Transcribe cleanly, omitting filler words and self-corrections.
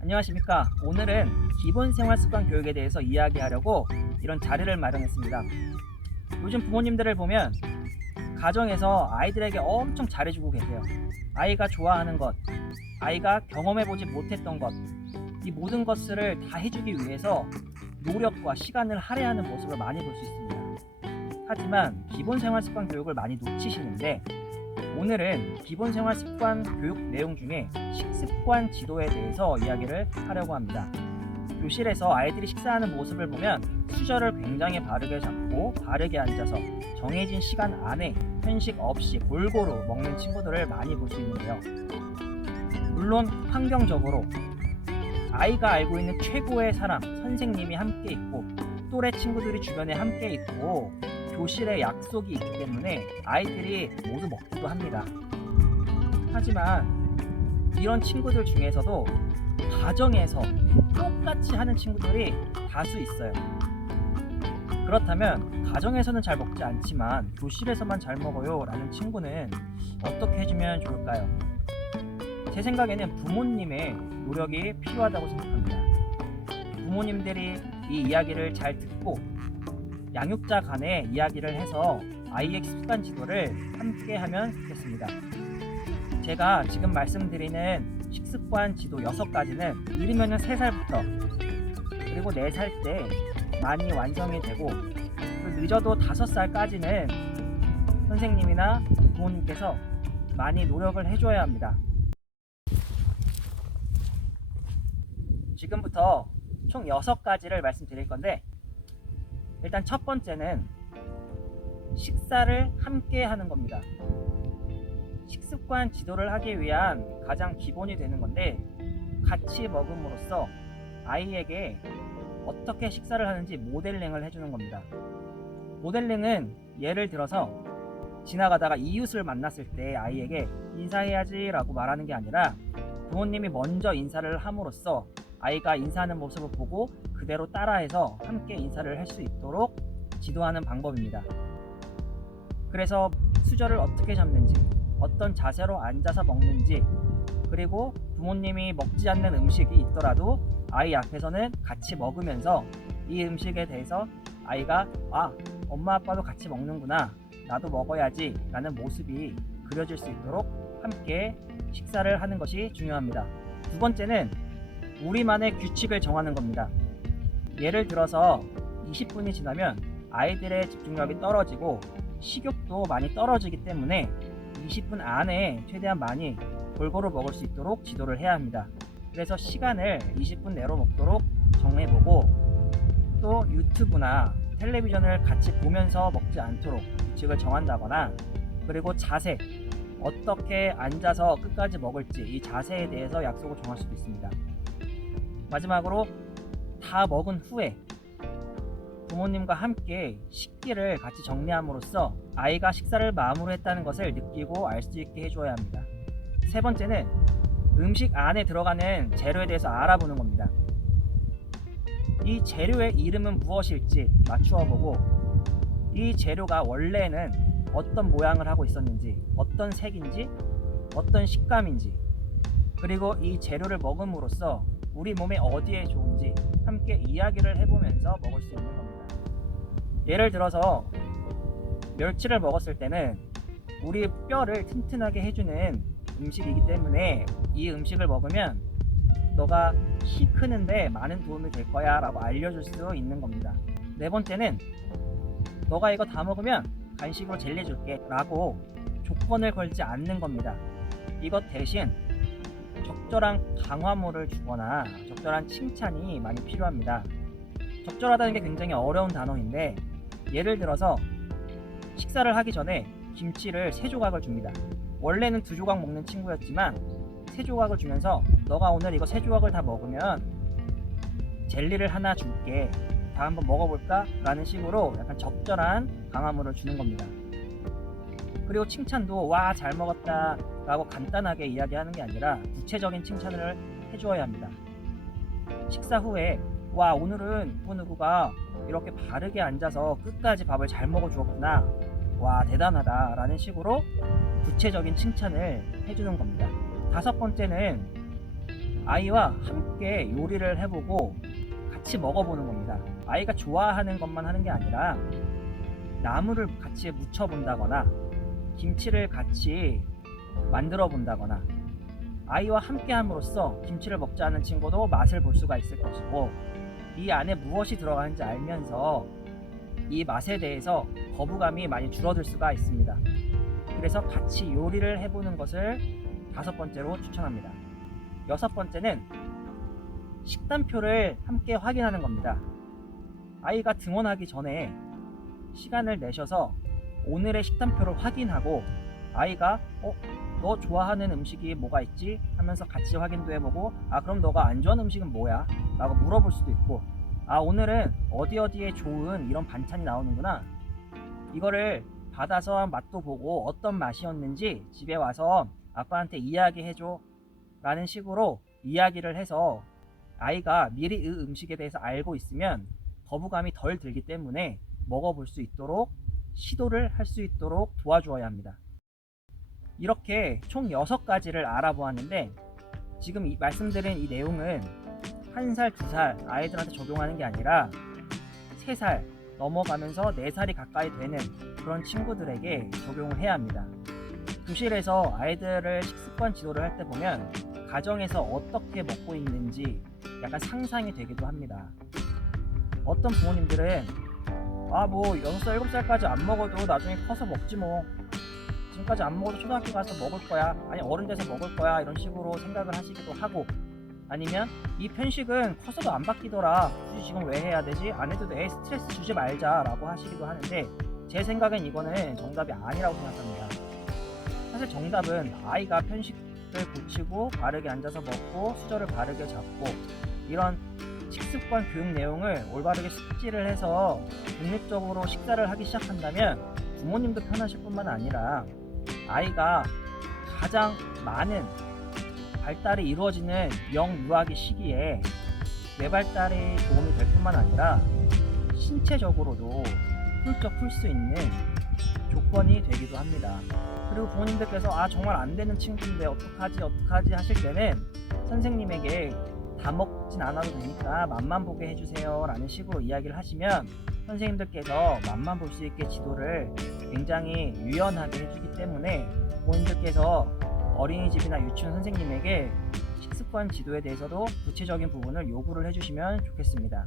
안녕하십니까. 오늘은 기본 생활습관 교육에 대해서 이야기하려고 이런 자리를 마련했습니다. 요즘 부모님들을 보면 가정에서 아이들에게 엄청 잘해주고 계세요. 아이가 좋아하는 것, 아이가 경험해보지 못했던 것, 이 모든 것들을 다 해주기 위해서 노력과 시간을 할애하는 모습을 많이 볼 수 있습니다. 하지만 기본 생활습관 교육을 많이 놓치시는데, 오늘은 기본 생활 습관 교육 내용 중에 식습관 지도에 대해서 이야기를 하려고 합니다. 교실에서 아이들이 식사하는 모습을 보면 수저를 굉장히 바르게 잡고 바르게 앉아서 정해진 시간 안에 편식 없이 골고루 먹는 친구들을 많이 볼 수 있는데요. 물론 환경적으로 아이가 알고 있는 최고의 사람, 선생님이 함께 있고 또래 친구들이 주변에 함께 있고 교실에 약속이 있기 때문에 아이들이 모두 먹기도 합니다. 하지만 이런 친구들 중에서도 가정에서 똑같이 하는 친구들이 다수 있어요. 그렇다면 가정에서는 잘 먹지 않지만 교실에서만 잘 먹어요 라는 친구는 어떻게 해주면 좋을까요? 제 생각에는 부모님의 노력이 필요하다고 생각합니다. 부모님들이 이 이야기를 잘 듣고 양육자 간에 이야기를 해서 아이의 습관 지도를 함께 하면 좋겠습니다. 제가 지금 말씀드리는 식습관 지도 6가지는 이르면 3살부터 그리고 4살 때 많이 완성이 되고 늦어도 5살까지는 선생님이나 부모님께서 많이 노력을 해줘야 합니다. 지금부터 총 6가지를 말씀드릴 건데, 일단 첫 번째는 식사를 함께 하는 겁니다. 식습관 지도를 하기 위한 가장 기본이 되는 건데, 같이 먹음으로써 아이에게 어떻게 식사를 하는지 모델링을 해주는 겁니다. 모델링은 예를 들어서 지나가다가 이웃을 만났을 때 아이에게 인사해야지 라고 말하는 게 아니라 부모님이 먼저 인사를 함으로써 아이가 인사하는 모습을 보고 그대로 따라해서 함께 인사를 할 수 있도록 지도하는 방법입니다. 그래서 수저를 어떻게 잡는지, 어떤 자세로 앉아서 먹는지, 그리고 부모님이 먹지 않는 음식이 있더라도 아이 앞에서는 같이 먹으면서 이 음식에 대해서 아이가 엄마 아빠도 같이 먹는구나, 나도 먹어야지 라는 모습이 그려질 수 있도록 함께 식사를 하는 것이 중요합니다. 두 번째는 우리만의 규칙을 정하는 겁니다. 예를 들어서 20분이 지나면 아이들의 집중력이 떨어지고 식욕도 많이 떨어지기 때문에 20분 안에 최대한 많이 골고루 먹을 수 있도록 지도를 해야 합니다. 그래서 시간을 20분 내로 먹도록 정해보고, 또 유튜브나 텔레비전을 같이 보면서 먹지 않도록 규칙을 정한다거나, 그리고 자세, 어떻게 앉아서 끝까지 먹을지 이 자세에 대해서 약속을 정할 수도 있습니다. 마지막으로 다 먹은 후에 부모님과 함께 식기를 같이 정리함으로써 아이가 식사를 마무리했다는 것을 느끼고 알 수 있게 해줘야 합니다. 세 번째는 음식 안에 들어가는 재료에 대해서 알아보는 겁니다. 이 재료의 이름은 무엇일지 맞추어 보고, 이 재료가 원래는 어떤 모양을 하고 있었는지, 어떤 색인지, 어떤 식감인지, 그리고 이 재료를 먹음으로써 우리 몸에 어디에 좋은지 함께 이야기를 해보면서 먹을 수 있는 겁니다. 예를 들어서 멸치를 먹었을 때는 우리 뼈를 튼튼하게 해주는 음식이기 때문에 이 음식을 먹으면 너가 키 크는데 많은 도움이 될 거야 라고 알려줄 수 있는 겁니다. 네 번째는 너가 이거 다 먹으면 간식으로 젤리 줄게 라고 조건을 걸지 않는 겁니다. 이것 대신 적절한 강화물을 주거나 적절한 칭찬이 많이 필요합니다. 적절하다는 게 굉장히 어려운 단어인데, 예를 들어서 식사를 하기 전에 김치를 3조각을 줍니다. 원래는 2조각 먹는 친구였지만 3조각을 주면서 너가 오늘 이거 3조각을 다 먹으면 젤리를 하나 줄게, 다 한번 먹어볼까? 라는 식으로 약간 적절한 강화물을 주는 겁니다. 그리고 칭찬도 와 잘 먹었다 라고 간단하게 이야기하는 게 아니라 구체적인 칭찬을 해주어야 합니다. 식사 후에 와 오늘은 누구누구가 이렇게 바르게 앉아서 끝까지 밥을 잘 먹어 주었구나, 와 대단하다 라는 식으로 구체적인 칭찬을 해주는 겁니다. 5번째는 아이와 함께 요리를 해보고 같이 먹어보는 겁니다. 아이가 좋아하는 것만 하는 게 아니라 나물을 같이 무쳐본다거나 김치를 같이 만들어 본다거나 아이와 함께 함으로써 김치를 먹지 않는 친구도 맛을 볼 수가 있을 것이고 이 안에 무엇이 들어가는지 알면서 이 맛에 대해서 거부감이 많이 줄어들 수가 있습니다. 그래서 같이 요리를 해보는 것을 5번째로 추천합니다. 6번째는 식단표를 함께 확인하는 겁니다. 아이가 등원하기 전에 시간을 내셔서 오늘의 식단표를 확인하고 아이가 너 좋아하는 음식이 뭐가 있지? 하면서 같이 확인도 해보고 그럼 너가 안 좋아하는 음식은 뭐야? 라고 물어볼 수도 있고 오늘은 어디에 좋은 이런 반찬이 나오는구나. 이거를 받아서 맛도 보고 어떤 맛이었는지 집에 와서 아빠한테 이야기해줘 라는 식으로 이야기를 해서 아이가 미리 이 음식에 대해서 알고 있으면 거부감이 덜 들기 때문에 먹어볼 수 있도록 시도를 할 수 있도록 도와주어야 합니다. 이렇게 총 6가지를 알아보았는데 지금 말씀드린 이 내용은 1살, 2살 아이들한테 적용하는 게 아니라 3살 넘어가면서 4살이 가까이 되는 그런 친구들에게 적용을 해야 합니다. 교실에서 아이들을 식습관 지도를 할 때 보면 가정에서 어떻게 먹고 있는지 약간 상상이 되기도 합니다. 어떤 부모님들은 뭐 6살, 7살까지 안 먹어도 나중에 커서 먹지 뭐. 지금까지 안 먹어도 초등학교 가서 먹을 거야. 아니 어른 돼서 먹을 거야. 이런 식으로 생각을 하시기도 하고 아니면 이 편식은 커서도 안 바뀌더라. 굳이 지금 왜 해야 되지? 안 해도 돼. 스트레스 주지 말자 라고 하시기도 하는데 제 생각엔 이거는 정답이 아니라고 생각합니다. 사실 정답은 아이가 편식을 고치고 바르게 앉아서 먹고 수저를 바르게 잡고 이런 식습관 교육 내용을 올바르게 숙지를 해서 독립적으로 식사를 하기 시작한다면 부모님도 편하실 뿐만 아니라 아이가 가장 많은 발달이 이루어지는 영유아기 시기에 뇌발달에 도움이 될 뿐만 아니라 신체적으로도 훌쩍 풀 수 있는 조건이 되기도 합니다. 그리고 부모님들께서 정말 안 되는 친구인데 어떡하지 하실 때는 선생님에게 다 먹진 않아도 되니까 맛만 보게 해주세요 라는 식으로 이야기를 하시면 선생님들께서 맛만 볼 수 있게 지도를 굉장히 유연하게 해주기 때문에 부모님들께서 어린이집이나 유치원 선생님에게 식습관 지도에 대해서도 구체적인 부분을 요구를 해주시면 좋겠습니다.